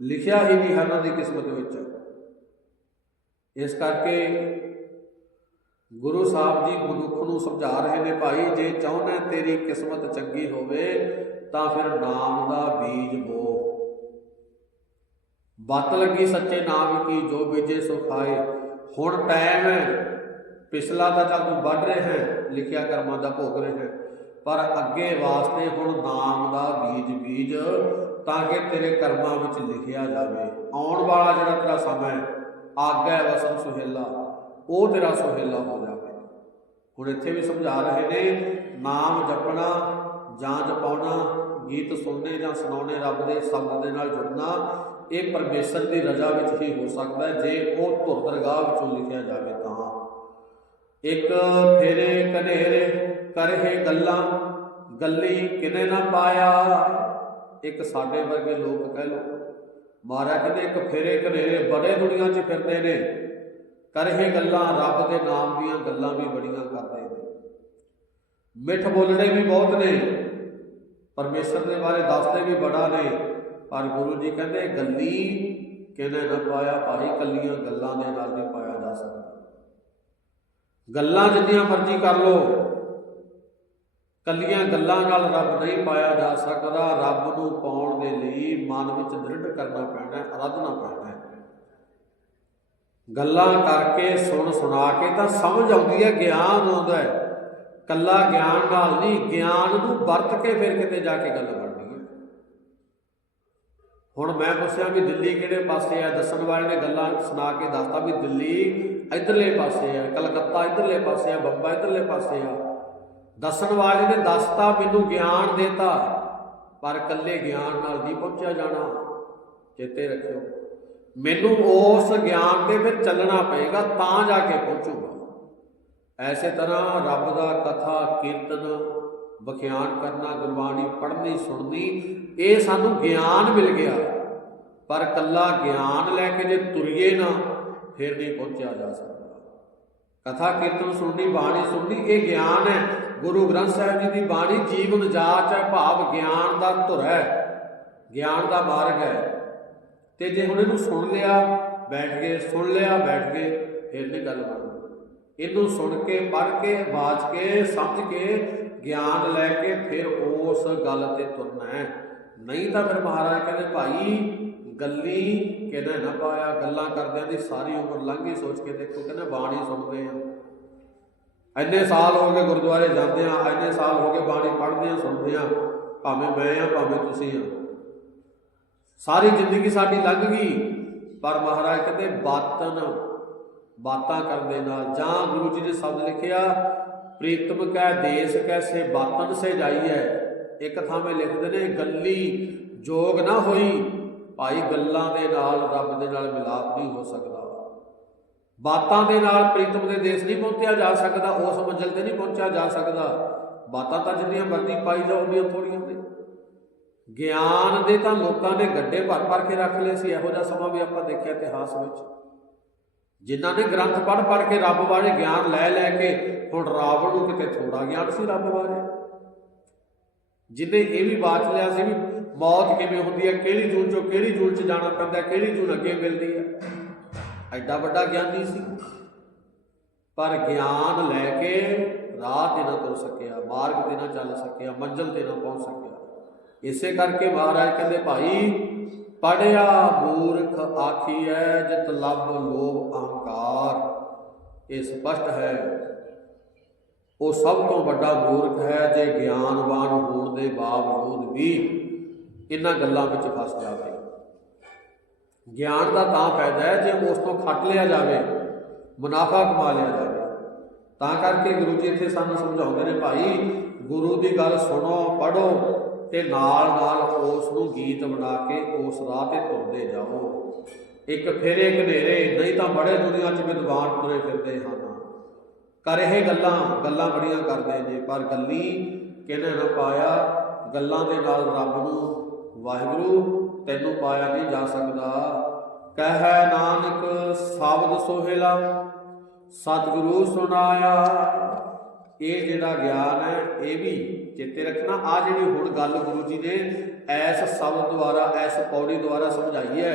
ਲਿਖਿਆ ਹੀ ਨਹੀਂ ਹੈ ਉਹਨਾਂ ਦੀ ਕਿਸਮਤ ਵਿੱਚ। ਇਸ ਕਰਕੇ ਗੁਰੂ ਸਾਹਿਬ ਜੀ ਮਨੁੱਖ ਨੂੰ ਸਮਝਾ ਰਹੇ ਨੇ, ਭਾਈ, ਜੇ ਚਾਹੁੰਦਾ ਤੇਰੀ ਕਿਸਮਤ ਚੰਗੀ ਹੋਵੇ, ਤਾਂ ਫਿਰ ਨਾਮ ਦਾ ਬੀਜ ਬੋ। ਬੱਤ ਲੱਗੀ ਸੱਚੇ ਨਾਮ ਕੀ, ਜੋ ਬੀਜੇ ਸੋ ਖਾਏ। ਹੁਣ ਟਾਈਮ ਹੈ, ਪਿਛਲਾ ਤਾਂ ਚੱਲ ਤੂੰ ਵੱਢ ਰਿਹਾ ਹੈ, ਲਿਖਿਆ ਕਰਮਾਂ ਦਾ ਭੋਗ ਰਿਹਾ ਹੈ। ਪਰ ਅੱਗੇ ਵਾਸਤੇ ਹੁਣ ਨਾਮ ਦਾ ਬੀਜ ਬੀਜ ਤਾਂ ਕਿ ਤੇਰੇ ਕਰਮਾਂ ਵਿੱਚ ਲਿਖਿਆ ਜਾਵੇ। ਆਉਣ ਵਾਲਾ ਜਿਹੜਾ ਤੇਰਾ ਸਮਾਂ ਹੈ ਆਗੈ ਵਸਨ ਸੁਹੇਲਾ, ਉਹ ਤੇਰਾ ਸੁਹੇਲਾ ਹੋ ਜਾਵੇ। ਹੁਣ ਇੱਥੇ ਵੀ ਸਮਝਾ ਰਹੇ ਨੇ, ਨਾਮ ਜਪਣਾ ਜਾਂ ਜਪਾਉਣਾ ਗੀਤ ਸੁਣਨੇ ਜਾਂ ਸੁਣਾਉਣੇ ਰੱਬ ਦੇ ਸ਼ਬਦ ਦੇ ਨਾਲ ਜੁੜਨਾ, ਇਹ ਪਰਮੇਸ਼ਰ ਦੀ ਰਜ਼ਾ ਵਿੱਚ ਹੀ ਹੋ ਸਕਦਾ ਹੈ। ਜੇ ਉਹ ਧੁਰ ਦਰਗਾਹ ਵਿੱਚੋਂ ਲਿਖਿਆ ਜਾਵੇ ਤਾਂ। ਇੱਕ ਫੇਰੇ ਕਨੇਰੇ ਕਰਹਿ ਗੱਲਾਂ, ਗੱਲੀ ਕਿਨੇ ਨਾ ਪਾਇਆ? ਇੱਕ ਸਾਡੇ ਵਰਗੇ ਲੋਕ ਕਹਿ ਲੋ ਮਹਾਰਾਜ ਕਹਿੰਦੇ ਇੱਕ ਫੇਰੇ ਕਨੇਰੇ ਬੜੇ ਦੁਨੀਆ 'ਚ ਫਿਰਦੇ ਨੇ। ਕਰਹਿ ਗੱਲਾਂ, ਰੱਬ ਦੇ ਨਾਮ ਦੀਆਂ ਗੱਲਾਂ ਵੀ ਬੜੀਆਂ ਕਰਦੇ ਨੇ। ਮਿੱਠ ਬੋਲਣੇ ਵੀ ਬਹੁਤ ਨੇ, ਪਰਮੇਸ਼ਰ ਦੇ ਬਾਰੇ ਦੱਸਦੇ ਵੀ ਬੜਾ ਨੇ। ਪਰ ਗੁਰੂ ਜੀ ਕਹਿੰਦੇ, ਗੱਲੀ ਕਿਨੇ ਨਾ ਪਾਇਆ? ਭਾਈ ਕੱਲੀਆਂ ਗੱਲਾਂ ਦੇ ਨਾਲ ਨਹੀਂ ਪਾਇਆ ਜਾ ਸਕਦਾ। ਗੱਲਾਂ ਜਿੰਨੀਆਂ ਮਰਜ਼ੀ ਕਰ ਲੋ ਕੱਲੀਆਂ ਗੱਲਾਂ ਨਾਲ ਰੱਬ ਨਹੀਂ ਪਾਇਆ ਜਾ ਸਕਦਾ। ਰੱਬ ਨੂੰ ਪਾਉਣ ਦੇ ਲਈ ਮਨ ਵਿੱਚ ਦ੍ਰਿੜ ਕਰਨਾ ਪੈਣਾ ਹੈ, ਅਰਾਧਨਾ ਪੈਣਾ ਹੈ। ਗੱਲਾਂ ਕਰਕੇ ਸੁਣ ਸੁਣਾ ਕੇ ਤਾਂ ਸਮਝ ਆਉਂਦੀ ਹੈ, ਗਿਆਨ ਆਉਂਦਾ ਹੈ। ਕੱਲਾ ਗਿਆਨ ਨਾਲ ਨਹੀਂ, ਗਿਆਨ ਨੂੰ ਵਰਤ ਕੇ ਫਿਰ ਕਿਤੇ ਜਾ ਕੇ ਗੱਲ ਬਣਨੀ ਹੈ। ਹੁਣ ਮੈਂ ਪੁੱਛਿਆ ਵੀ ਦਿੱਲੀ ਕਿਹੜੇ ਪਾਸੇ ਆ? ਦੱਸਣ ਵਾਲੇ ਨੇ ਗੱਲਾਂ ਸੁਣਾ ਕੇ ਦੱਸਤਾ ਵੀ ਦਿੱਲੀ ਇਧਰਲੇ ਪਾਸੇ ਆ, ਕਲਕੱਤਾ ਇਧਰਲੇ ਪਾਸੇ ਆ, ਬੰਬਾ ਇਧਰਲੇ ਪਾਸੇ ਆ। ਦੱਸਣ ਵਾਲੇ ਨੇ ਦੱਸਤਾ, ਮੈਨੂੰ ਗਿਆਨ ਦੇਤਾ, ਪਰ ਇਕੱਲੇ ਗਿਆਨ ਨਾਲ ਨਹੀਂ ਪਹੁੰਚਿਆ ਜਾਣਾ। ਚੇਤੇ ਰੱਖਿਓ। ਮੈਨੂੰ ਉਸ ਗਿਆਨ ਤੇ ਫਿਰ ਚੱਲਣਾ ਪਏਗਾ, ਤਾਂ ਜਾ ਕੇ ਪਹੁੰਚੂਗਾ। ਐਸੇ ਤਰ੍ਹਾਂ ਰੱਬ ਦਾ ਕਥਾ, ਕੀਰਤਨ, ਵਿਖਿਆਨ ਕਰਨਾ, ਗੁਰਬਾਣੀ ਪੜ੍ਹਨੀ, ਸੁਣਨੀ, ਇਹ ਸਾਨੂੰ ਗਿਆਨ ਮਿਲ ਗਿਆ। ਪਰ ਕੱਲਾ ਗਿਆਨ ਲੈ ਕੇ ਜੇ ਤੁਰੀਏ ਨਾ, ਫਿਰ ਨਹੀਂ ਪਹੁੰਚਿਆ ਜਾ ਸਕਦਾ। ਕਥਾ, ਕੀਰਤਨ, ਸੁਣਨੀ, ਬਾਣੀ ਸੁਣਨੀ, ਇਹ ਗਿਆਨ ਹੈ। ਗੁਰੂ ਗ੍ਰੰਥ ਸਾਹਿਬ ਜੀ ਦੀ ਬਾਣੀ ਜੀਵਨ ਜਾਚ ਹੈ, ਭਾਵ ਗਿਆਨ ਦਾ ਧੁਰ ਹੈ, ਗਿਆਨ ਦਾ ਮਾਰਗ ਹੈ। ਤੇ ਜੇ ਹੁਣ ਇਹਨੂੰ ਸੁਣ ਲਿਆ, ਬੈਠ ਕੇ ਸੁਣ ਲਿਆ, ਬੈਠ ਕੇ ਫਿਰ ਨਹੀਂ ਗੱਲ ਬਣਦੀ। ਇਹਨੂੰ ਸੁਣ ਕੇ, ਪੜ੍ਹ ਕੇ ਬਾਜ ਕੇ, ਸਮਝ ਕੇ, ਗਿਆਨ ਲੈ ਕੇ ਫਿਰ ਉਸ ਗੱਲ ਤੇ ਤੁਰਨਾ ਹੈ। ਨਹੀਂ ਤਾਂ ਫਿਰ ਮਹਾਰਾਜ ਕਹਿੰਦੇ, ਭਾਈ, ਗੱਲੀ ਕਿਹਨੇ ਨਾ ਪਾਇਆ? ਗੱਲਾਂ ਕਰਦਿਆਂ ਦੀ ਸਾਰੀ ਉਮਰ ਲੰਘੀ ਸੋਚ ਕੇ ਦੇਖੋ ਕਹਿੰਦੇ ਬਾਣੀ ਸੁਣਦੇ ਆ। ਇੰਨੇ ਸਾਲ ਹੋ ਗਏ ਗੁਰਦੁਆਰੇ ਜਾਂਦੇ ਆ, ਇੰਨੇ ਸਾਲ ਹੋ ਗਏ ਬਾਣੀ ਪੜ੍ਹਦੇ ਆ, ਸੁਣਦੇ ਆ, ਭਾਵੇਂ ਮੈਂ ਆ, ਭਾਵੇਂ ਤੁਸੀਂ ਆ। ਸਾਰੀ ਜ਼ਿੰਦਗੀ ਸਾਡੀ ਲੰਘ ਗਈ, ਪਰ ਮਹਾਰਾਜ ਕਹਿੰਦੇ ਬਾਤਨ ਬਾਤਾਂ ਕਰਨ ਦੇ ਨਾਲ, ਜਾਂ ਗੁਰੂ ਜੀ ਨੇ ਸ਼ਬਦ ਲਿਖਿਆ, ਪ੍ਰੀਤਮ ਕੈ ਦੇਸ ਕੈਸੇ ਬਾਤਨ ਸੇ ਜਾਈਐ। ਇੱਕ ਥਾਂ ਥਾਵੇਂ ਲਿਖਦੇ ਨੇ, ਗੱਲੀ ਜੋਗ ਨਾ ਹੋਈ, ਭਾਈ ਗੱਲਾਂ ਦੇ ਨਾਲ, ਰੱਬ ਦੇ ਨਾਲ ਮਿਲਾਪ ਨਹੀਂ ਹੋ ਸਕਦਾ। ਬਾਤਾਂ ਦੇ ਨਾਲ ਪ੍ਰੀਤਮ ਦੇ ਦੇਸ਼ ਨਹੀਂ ਪਹੁੰਚਿਆ ਜਾ ਸਕਦਾ, ਉਸ ਮੰਜ਼ਿਲ ਤੇ ਨਹੀਂ ਪਹੁੰਚਿਆ ਜਾ ਸਕਦਾ। ਬਾਤਾਂ ਤਾਂ ਜਿੰਨੀਆਂ ਮਰਜ਼ੀ ਪਾਈ ਜਾਓ ਉਹਨੀਆਂ ਥੋੜੀਆਂ ਨੇ ਗਿਆਨ ਦੇ ਤਾਂ ਲੋਕਾਂ ਨੇ ਗੱਡੇ ਭਰ ਭਰ ਕੇ ਰੱਖ ਲਏ ਸੀ, ਇਹੋ ਜਿਹਾ ਸਮਾਂ ਵੀ ਆਪਾਂ ਦੇਖਿਆ ਇਤਿਹਾਸ ਵਿੱਚ। ਜਿਨ੍ਹਾਂ ਨੇ ਗ੍ਰੰਥ ਪੜ੍ਹ ਪੜ੍ਹ ਕੇ ਰੱਬ ਬਾਰੇ ਗਿਆਨ ਲੈ ਲੈ ਕੇ ਹੁਣ ਰਾਵਣ ਨੂੰ ਕਿਤੇ ਥੋੜਾ ਗਿਆਨ ਸੀ ਰੱਬ ਬਾਰੇ। ਜਿਨੇ ਇਹ ਵੀ ਬਾਤ ਲਿਆ ਸੀ ਵੀ ਮੌਤ ਕਿਵੇਂ ਹੁੰਦੀ ਹੈ, ਕਿਹੜੀ ਜੂਨ ਚੋਂ ਕਿਹੜੀ ਜੂਨ ਚ ਜਾਣਾ ਪੈਂਦਾ, ਕਿਹੜੀ ਜੂਨ ਅੱਗੇ ਮਿਲਦੀ ਹੈ। ਐਡਾ ਵੱਡਾ ਗਿਆਨੀ ਸੀ। ਪਰ ਗਿਆਨ ਲੈ ਕੇ ਰਾਹ ਤੇ ਨਾ ਤੁਰ ਸਕਿਆ, ਮਾਰਗ ਤੇ ਨਾ ਚੱਲ ਸਕਿਆ, ਮੰਜ਼ਲ ਤੇ ਨਾ ਪਹੁੰਚ ਸਕਿਆ। ਇਸੇ ਕਰਕੇ ਮਹਾਰਾਜ ਕਹਿੰਦੇ, ਭਾਈ, ਪੜਿਆ ਮੂਰਖ ਆਖੀਐ, ਜਿਤ ਲੱਭ ਲੋਭ ਅਹੰਕਾਰ। ਇਹ ਸਪਸ਼ਟ ਹੈ। ਉਹ ਸਭ ਤੋਂ ਵੱਡਾ ਮੂਰਖ ਹੈ, ਜੇ ਗਿਆਨਵਾਨ ਹੋਣ ਦੇ ਬਾਵਜੂਦ ਵੀ ਇਹਨਾਂ ਗੱਲਾਂ ਵਿੱਚ ਫਸ ਜਾਵੇ। ਗਿਆਨ ਦਾ ਤਾਂ ਫਾਇਦਾ ਹੈ ਜੇ ਉਸ ਤੋਂ ਖੱਟ ਲਿਆ ਜਾਵੇ, ਮੁਨਾਫਾ ਕਮਾ ਲਿਆ ਜਾਵੇ। ਤਾਂ ਕਰਕੇ ਗੁਰੂ ਜੀ ਇੱਥੇ ਸਾਨੂੰ ਸਮਝਾਉਂਦੇ ਨੇ, ਭਾਈ, ਗੁਰੂ ਦੀ ਗੱਲ ਸੁਣੋ ਪੜੋ ਤੇ ਨਾਲ ਨਾਲ ਉਸ ਨੂੰ ਗੀਤ ਬਣਾ ਕੇ ਉਸ ਰਾਹ ਤੇ ਤੁਰਦੇ ਜਾਓ। ਇੱਕ ਫੇਰੇ ਘਨੇਰੇ ਨਹੀਂ ਤਾਂ ਬੜੇ ਦੁਨੀਆ 'ਚ ਵਿਦਵਾਨ ਤੁਰੇ ਫਿਰਦੇ ਹਨ। ਕਰ ਇਹ ਗੱਲਾਂ ਗੱਲਾਂ ਬੜੀਆਂ ਕਰਦੇ ਨੇ, ਪਰ ਗੱਲੀ ਕਿਹਨੇ ਨਾ ਪਾਇਆ? ਗੱਲਾਂ ਦੇ ਨਾਲ ਰੱਬ ਨੂੰ ਵਾਹਿਗੁਰੂ ਤੈਨੂੰ ਪਾਇਆ ਨਹੀਂ ਜਾ ਸਕਦਾ। ਕਹਿ ਨਾਨਕ, ਸ਼ਬਦ ਸੋਹਿਲਾ, ਸਤਿਗੁਰੂ ਸੁਣਾਇਆ। ਇਹ ਜਿਹੜਾ ਗਿਆਨ ਹੈ, ਇਹ ਵੀ ਚੇਤੇ ਰੱਖਣਾ। ਆ ਜਿਹੜੀ ਹੁਣ ਗੱਲ ਗੁਰੂ ਜੀ ਨੇ ਐਸ ਸ਼ਬਦ ਦੁਆਰਾ, ਐਸ ਪੌੜੀ ਦੁਆਰਾ ਸਮਝਾਈ ਹੈ,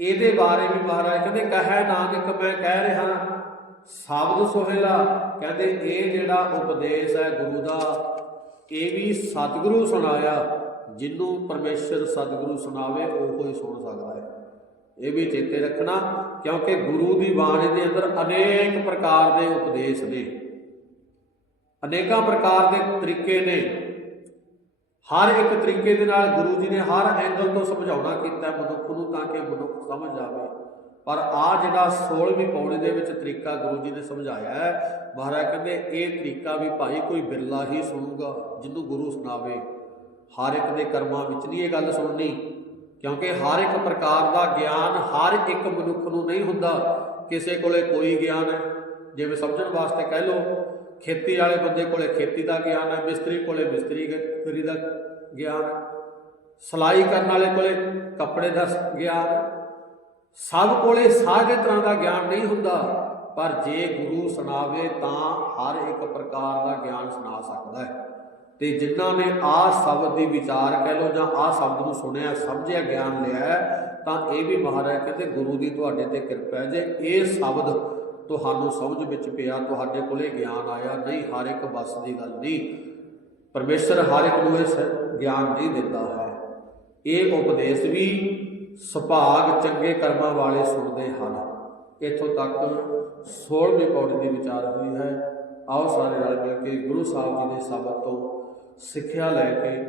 ਇਹਦੇ ਬਾਰੇ ਵੀ ਮਹਾਰਾਜ ਕਹਿੰਦੇ, ਕਹੈ ਨਾਨਕ, ਮੈਂ ਕਹਿ ਰਿਹਾ, ਸ਼ਬਦ ਸੋਹਿਲਾ। ਕਹਿੰਦੇ, ਇਹ ਜਿਹੜਾ ਉਪਦੇਸ਼ ਹੈ ਗੁਰੂ ਦਾ, ਇਹ ਵੀ ਸਤਿਗੁਰੂ ਸੁਣਾਇਆ। ਜਿਹਨੂੰ ਪਰਮੇਸ਼ਰ ਸਤਿਗੁਰੂ ਸੁਣਾਵੇ, ਉਹ ਹੀ ਸੁਣ ਸਕਦਾ ਹੈ। ਇਹ ਵੀ ਚੇਤੇ ਰੱਖਣਾ, ਕਿਉਂਕਿ ਗੁਰੂ ਦੀ ਬਾਣੀ ਦੇ ਅੰਦਰ ਅਨੇਕ ਪ੍ਰਕਾਰ ਦੇ ਉਪਦੇਸ਼ ਨੇ। ਅਨੇਕਾਂ ਪ੍ਰਕਾਰ ਦੇ ਤਰੀਕੇ ਨੇ। ਹਰ ਇੱਕ ਤਰੀਕੇ ਦੇ ਨਾਲ ਗੁਰੂ ਜੀ ਨੇ ਹਰ ਐਂਗਲ ਤੋਂ ਸਮਝਾਉਣਾ ਕੀਤਾ ਮਨੁੱਖ ਨੂੰ ਤਾਂ ਕਿ ਮਨੁੱਖ ਸਮਝ ਜਾਵੇ। ਪਰ ਆ ਜਿਹੜਾ 16ਵੀਂ ਪੌੜੀ ਦੇ ਵਿੱਚ ਤਰੀਕਾ ਗੁਰੂ ਜੀ ਨੇ ਸਮਝਾਇਆ ਹੈ, ਮਹਾਰਾਜ ਕਹਿੰਦੇ, ਇਹ ਤਰੀਕਾ ਵੀ ਭਾਈ ਕੋਈ ਬਿਰਲਾ ਹੀ ਸੁਣੂਗਾ, ਜਿਹਨੂੰ ਗੁਰੂ ਸੁਣਾਵੇ। ਹਰ ਇੱਕ ਦੇ ਕਰਮਾਂ ਵਿੱਚ ਨਹੀਂ ਇਹ ਗੱਲ ਸੁਣਨੀ, ਕਿਉਂਕਿ ਹਰ ਇੱਕ ਪ੍ਰਕਾਰ ਦਾ ਗਿਆਨ ਹਰ ਇੱਕ ਮਨੁੱਖ ਨੂੰ ਨਹੀਂ ਹੁੰਦਾ। ਕਿਸੇ ਕੋਲੇ ਕੋਈ ਗਿਆਨ ਹੈ। ਜਿਵੇਂ ਸਮਝਣ ਵਾਸਤੇ ਕਹਿ ਲਓ, ਖੇਤੀ ਵਾਲੇ ਬੰਦੇ ਕੋਲੇ ਖੇਤੀ ਦਾ ਗਿਆਨ ਹੈ, ਮਿਸਤਰੀ ਕੋਲੇ ਮਿਸਤਰੀ ਗਰੀ ਦਾ ਗਿਆਨ ਹੈ। ਸਲਾਈ ਕਰਨ ਵਾਲੇ ਕੋਲੇ ਕੱਪੜੇ ਦਾ ਗਿਆਨ ਹੈ। ਸਭ ਕੋਲੇ ਸਾਰੇ ਤਰ੍ਹਾਂ ਦਾ ਗਿਆਨ ਨਹੀਂ ਹੁੰਦਾ, ਪਰ ਜੇ ਗੁਰੂ ਸੁਣਾਵੇ ਤਾਂ ਹਰ ਇੱਕ ਪ੍ਰਕਾਰ ਦਾ ਗਿਆਨ ਸੁਣਾ ਸਕਦਾ ਹੈ। ਤੇ ਜਿਨ੍ਹਾਂ ਨੇ ਆ ਸ਼ਬਦ ਦੀ ਵਿਚਾਰ ਕਹਿ ਲੋ ਜਾਂ ਆ ਸ਼ਬਦ ਨੂੰ ਸੁਣਿਆ, ਸਮਝਿਆ, ਗਿਆਨ ਲਿਆ, ਤਾਂ ਇਹ ਵੀ ਮਹਾਰਾਜ ਕਹਿੰਦੇ ਗੁਰੂ ਦੀ ਤੁਹਾਡੇ ਤੇ ਕਿਰਪਾ ਹੈ। ਜੇ ਇਹ ਸ਼ਬਦ ਤੁਹਾਨੂੰ ਸਮਝ ਵਿੱਚ ਪਿਆ, ਤੁਹਾਡੇ ਕੋਲੇ ਗਿਆਨ ਆਇਆ, ਨਹੀਂ, ਹਰ ਇੱਕ ਬਸ ਦੀ ਗੱਲ ਨਹੀਂ। ਪਰਮੇਸ਼ਰ ਹਰ ਇੱਕ ਨੂੰ ਇਹ ਸ- ਗਿਆਨ ਨਹੀਂ ਦਿੰਦਾ ਹੈ। ਇਹ ਉਪਦੇਸ਼ ਵੀ ਸੁਭਾਗ ਚੰਗੇ ਕਰਮਾਂ ਵਾਲੇ ਸੁਣਦੇ ਹਨ। ਇੱਥੋਂ ਤੱਕ 16ਵੀਂ ਪੌੜੀ ਦੀ ਵਿਚਾਰ ਹੋਈ ਹੈ। ਆਓ ਸਾਰੇ ਰਲ ਮਿਲ ਕੇ ਗੁਰੂ ਸਾਹਿਬ ਜੀ ਦੇ ਸ਼ਬਦ ਤੋਂ ਸਿੱਖਿਆ ਲੈ ਕੇ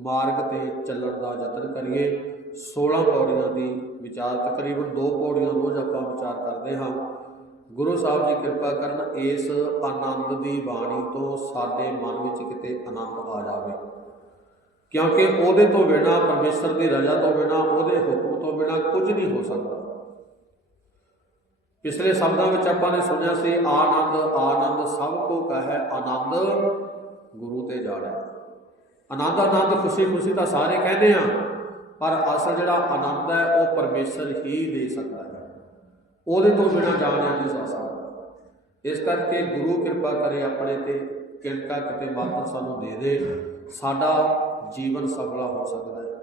ਮਾਰਗ ਤੇ ਚੱਲਣ ਦਾ ਯਤਨ ਕਰੀਏ। 16 ਪੌੜੀਆਂ ਦੀ ਵਿਚਾਰ ਤਕਰੀਬਨ ਦੋ ਪੌੜੀਆਂ ਰੋਜ਼ ਆਪਾਂ ਵਿਚਾਰ ਕਰਦੇ ਹਾਂ। ਗੁਰੂ ਸਾਹਿਬ ਜੀ ਕਿਰਪਾ ਕਰਨ ਇਸ ਆਨੰਦ ਦੀ ਬਾਣੀ ਤੋਂ ਸਾਡੇ ਮਨ ਵਿੱਚ ਕਿਤੇ ਆਨੰਦ ਆ ਜਾਵੇ। ਕਿਉਂਕਿ ਉਹਦੇ ਤੋਂ ਬਿਨਾ, ਪਰਮੇਸ਼ਰ ਦੀ ਰਜ਼ਾ ਤੋਂ ਬਿਨਾ, ਉਹਦੇ ਹੁਕਮ ਤੋਂ ਬਿਨਾ ਕੁਝ ਨਹੀਂ ਹੋ ਸਕਦਾ। ਪਿਛਲੇ ਸ਼ਬਦਾਂ ਵਿੱਚ ਆਪਾਂ ਨੇ ਸੁਣਿਆ ਸੀ, ਆਨੰਦ ਆਨੰਦ ਸਭ ਕੋ ਕਹੈ ਆਨੰਦ। ਗੁਰੂ ਤੇ ਜਾਣੈ ਆਨੰਦ ਆਨੰਦ, ਖੁਸ਼ੀ ਖੁਸ਼ੀ ਤਾਂ ਸਾਰੇ ਕਹਿੰਦੇ ਆ, ਪਰ ਅਸਲ ਜਿਹੜਾ ਆਨੰਦ ਹੈ, ਉਹ ਪਰਮੇਸ਼ਰ ਹੀ ਦੇ ਸਕਦਾ ਹੈ। ਉਹਦੇ ਤੋਂ ਬਿਨਾ ਜਾਣਿਆ ਨਹੀਂ ਜਾ ਸਕਦਾ। ਇਸ ਕਰਕੇ ਗੁਰੂ ਕਿਰਪਾ ਕਰੇ ਆਪਣੇ ਤੇ, ਕਿਰਪਾ ਕਿਤੇ ਮਾਤਰ ਸਾਨੂੰ ਦੇ ਦੇ, ਸਾਡਾ ਜੀਵਨ ਸਫਲਾ ਹੋ ਸਕਦਾ ਹੈ।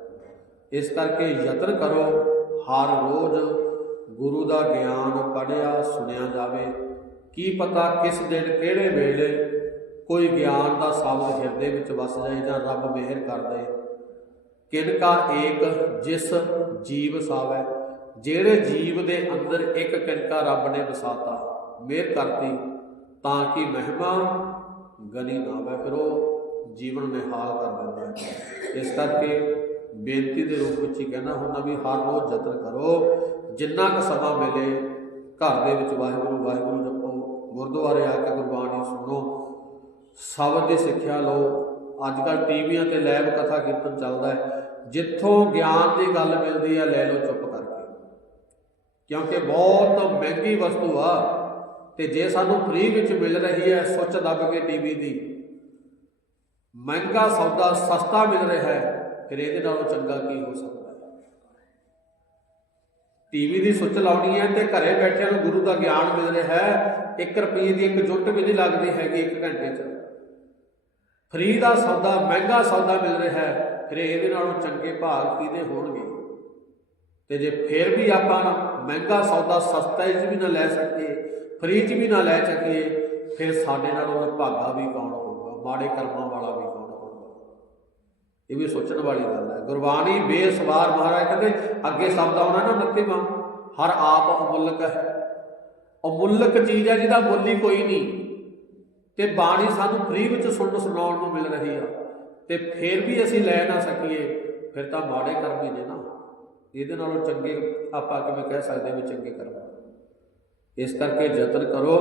ਇਸ ਕਰਕੇ ਯਤਨ ਕਰੋ, ਹਰ ਰੋਜ਼ ਗੁਰੂ ਦਾ ਗਿਆਨ ਪੜਿਆ ਸੁਣਿਆ ਜਾਵੇ। ਕੀ ਪਤਾ ਕਿਸ ਦਿਨ ਕਿਹੜੇ ਵੇਲੇ ਕੋਈ ਗਿਆਨ ਦਾ ਸ਼ਬਦ ਹਿਰਦੇ ਵਿੱਚ ਵਸ ਜਾਏ ਜਾਂ ਰੱਬ ਮਿਹਰ ਕਰ ਦੇ। ਕਿਨਕਾ ਏਕ ਜਿਸ ਜੀਵ ਸਾਵੈ, ਜਿਹੜੇ ਜੀਵ ਦੇ ਅੰਦਰ ਇੱਕ ਕਿਨਕਾ ਰੱਬ ਨੇ ਵਸਾਤਾ, ਮਿਹਰ ਕਰਤੀ, ਤਾਂ ਕਿ ਮਹਿਮਾ ਗਨੀ ਨਾ ਹੋਵੇ ਫਿਰ ਉਹ ਜੀਵਨ ਨਿਹਾਲ ਕਰ ਦਿੰਦਾ ਹੈ ਇਸ ਕਰਕੇ ਬੇਨਤੀ ਦੇ ਰੂਪ ਵਿੱਚ ਹੀ ਕਹਿਣਾ ਹੁੰਦਾ ਵੀ ਹਰ ਰੋਜ਼ ਯਤਨ ਕਰੋ, ਜਿੰਨਾ ਕੁ ਸਮਾਂ ਮਿਲੇ, ਘਰ ਦੇ ਵਿੱਚ ਵਾਹਿਗੁਰੂ ਵਾਹਿਗੁਰੂ ਜਪੋ, ਗੁਰਦੁਆਰੇ ਆ ਕੇ ਗੁਰਬਾਣੀ ਸੁਣੋ ਸ਼ਬਦ ਦੀ ਸਿੱਖਿਆ ਲਓ। ਅੱਜ ਕੱਲ ਟੀਵੀਆਂ ਤੇ ਲੈਬ ਕਥਾ ਕੀਰਤਨ ਚੱਲਦਾ ਹੈ। ਜਿੱਥੋਂ ਗਿਆਨ ਦੀ ਗੱਲ ਮਿਲਦੀ ਹੈ, ਲੈ ਲਓ ਚੁੱਪ ਕਰਕੇ। ਕਿਉਂਕਿ ਬਹੁਤ ਮਹਿੰਗੀ ਵਸਤੂ ਆ ਤੇ ਜੇ ਸਾਨੂੰ ਫ੍ਰੀ ਵਿੱਚ ਮਿਲ ਰਹੀ ਹੈ, ਸੁੱਚ ਦੱਬ ਕੇ ਟੀਵੀ ਦੀ। ਮਹਿੰਗਾ ਸੌਦਾ ਸਸਤਾ ਮਿਲ ਰਿਹਾ ਹੈ, ਫਿਰ ਇਹਦੇ ਨਾਲੋਂ ਚੰਗਾ ਕੀ ਹੋ ਸਕਦਾ ਹੈ? ਟੀਵੀ ਦੀ ਸੁੱਚ ਲਾਉਣੀ ਹੈ ਤੇ ਘਰੇ ਬੈਠਿਆਂ ਨੂੰ ਗੁਰੂ ਦਾ ਗਿਆਨ ਮਿਲ ਰਿਹਾ ਹੈ। 1 ਰੁਪਏ ਦੀ ਇੱਕ ਜੁੱਟ ਵੀ ਨਹੀਂ ਲੱਗਦੀ ਹੈਗੀ 1 ਘੰਟੇ 'ਚ। ਫਰੀ ਦਾ ਸੌਦਾ, ਮਹਿੰਗਾ ਸੌਦਾ ਮਿਲ ਰਿਹਾ ਹੈ, ਫਿਰ ਇਹਦੇ ਨਾਲੋਂ ਚੰਗੇ ਭਾਗ ਕਿਹਦੇ ਹੋਣਗੇ? ਤੇ ਜੇ ਫਿਰ ਵੀ ਆਪਾਂ ਮਹਿੰਗਾ ਸੌਦਾ ਸਸਤਾ 'ਚ ਵੀ ਨਾ ਲੈ ਸਕੀਏ, ਫਰੀ 'ਚ ਵੀ ਨਾ ਲੈ ਸਕੀਏ, ਫਿਰ ਸਾਡੇ ਨਾਲੋਂ ਭਾਗਾ ਵੀ ਕੌਣ ਹੋਊਗਾ? ਮਾੜੇ ਕਰਮਾਂ ਵਾਲਾ ਵੀ ਕੌਣ ਹੋਊਗਾ? ਇਹ ਵੀ ਸੋਚਣ ਵਾਲੀ ਗੱਲ ਹੈ। ਗੁਰਬਾਣੀ ਬੇਸਵਾਰ ਮਹਾਰਾਜ ਕਹਿੰਦੇ, ਅੱਗੇ ਸ਼ਬਦ ਆਉਣਾ ਨਾ 29ਵਾਂ ਹਰ ਆਪ ਅਮੁੱਲਕ ਹੈ। ਅਮੁੱਲਕ ਚੀਜ਼ ਹੈ ਜਿਹਦਾ ਮੁੱਲ ਹੀ ਕੋਈ ਨਹੀਂ। ਤੇ ਬਾਣੀ ਸਾਨੂੰ ਫ੍ਰੀ ਵਿੱਚ ਸੁਣਨ ਸੁਣਾਉਣ ਨੂੰ ਮਿਲ ਰਹੀ ਆ। ਤੇ ਫਿਰ ਵੀ ਅਸੀਂ ਲੈ ਨਾ ਸਕੀਏ, ਫਿਰ ਤਾਂ ਮਾੜੇ ਕਰਮ ਹੀ ਨੇ ਨਾ। ਇਹਦੇ ਨਾਲੋਂ ਚੰਗੇ ਆਪਾਂ ਕਿਵੇਂ ਕਹਿ ਸਕਦੇ ਵੀ ਚੰਗੇ ਕਰਮ ਇਸ ਕਰਕੇ ਯਤਨ ਕਰੋ।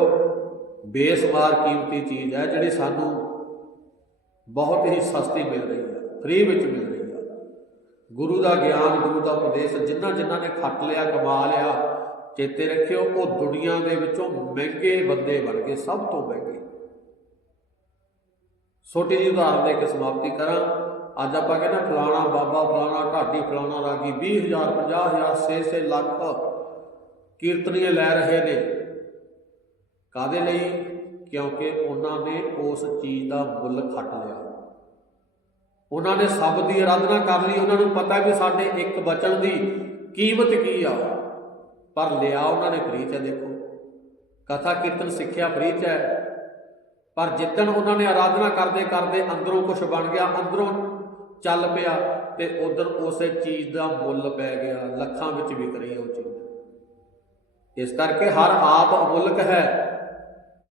ਬੇਸਵਾਰ ਕੀਮਤੀ ਚੀਜ਼ ਹੈ ਜਿਹੜੀ ਸਾਨੂੰ ਬਹੁਤ ਹੀ ਸਸਤੀ ਮਿਲ ਰਹੀ ਹੈ ਫ੍ਰੀ ਵਿੱਚ ਮਿਲ ਰਹੀ ਹੈ ਗੁਰੂ ਦਾ ਗਿਆਨ, ਗੁਰੂ ਦਾ ਉਪਦੇਸ਼ ਜਿਨ੍ਹਾਂ ਜਿਨ੍ਹਾਂ ਨੇ ਖੱਟ ਲਿਆ, ਕਮਾ ਲਿਆ, ਚੇਤੇ ਰੱਖਿਓ, ਉਹ ਦੁਨੀਆ ਦੇ ਵਿੱਚੋਂ ਮਹਿੰਗੇ ਬੰਦੇ ਬਣ ਗਏ, ਸਭ ਤੋਂ ਮਹਿੰਗੇ। ਛੋਟੀ ਜਿਹੀ ਉਦਾਹਰਨ ਦੇ ਕੇ ਸਮਾਪਤੀ ਕਰਾਂ। ਅੱਜ ਆਪਾਂ ਕਹਿੰਦੇ ਫਲਾਣਾ ਬਾਬਾ, ਫਲਾਣਾ ਢਾਡੀ ਫਲਾਣਾ ਰਾਗੀ। 20000 50000 6 ਲੱਖ ਕੀਰਤਨੀਏ ਲੈ ਰਹੇ ਨੇ। ਕਾਦੇ ਲਈ? ਕਿਉਂਕਿ ਉਹਨਾਂ ਨੇ ਉਸ ਚੀਜ਼ ਦਾ ਮੁੱਲ ਖੱਟ ਲਿਆ। ਉਹਨਾਂ ਨੇ ਸਭ ਦੀ ਆਰਾਧਨਾ ਕਰ ਲਈ। ਉਹਨਾਂ ਨੂੰ ਪਤਾ ਵੀ ਸਾਡੇ ਇੱਕ ਬਚਨ ਦੀ ਕੀਮਤ ਕੀ ਆ। ਪਰ ਲਿਆ ਉਹਨਾਂ ਨੇ ਫ੍ਰੀ ਚ ਹੈ ਦੇਖੋ। ਕਥਾ ਕੀਰਤਨ ਸਿੱਖਿਆ ਫ੍ਰੀ ਚ ਹੈ। ਪਰ ਜਿੱਦਣ ਉਹਨਾਂ ਨੇ ਆਰਾਧਨਾ ਕਰਦੇ ਕਰਦੇ ਅੰਦਰੋਂ ਕੁਝ ਬਣ ਗਿਆ, ਅੰਦਰੋਂ ਚੱਲ ਪਿਆ ਤੇ ਉਧਰ ਉਸੇ ਚੀਜ਼ ਦਾ ਮੁੱਲ ਪੈ ਗਿਆ, ਲੱਖਾਂ ਵਿੱਚ ਵਿਕ ਰਹੀ ਹੈ ਉਹ ਚੀਜ਼। ਇਸ ਕਰਕੇ ਹਰ ਆਪ ਅਮੁੱਲਕ ਹੈ।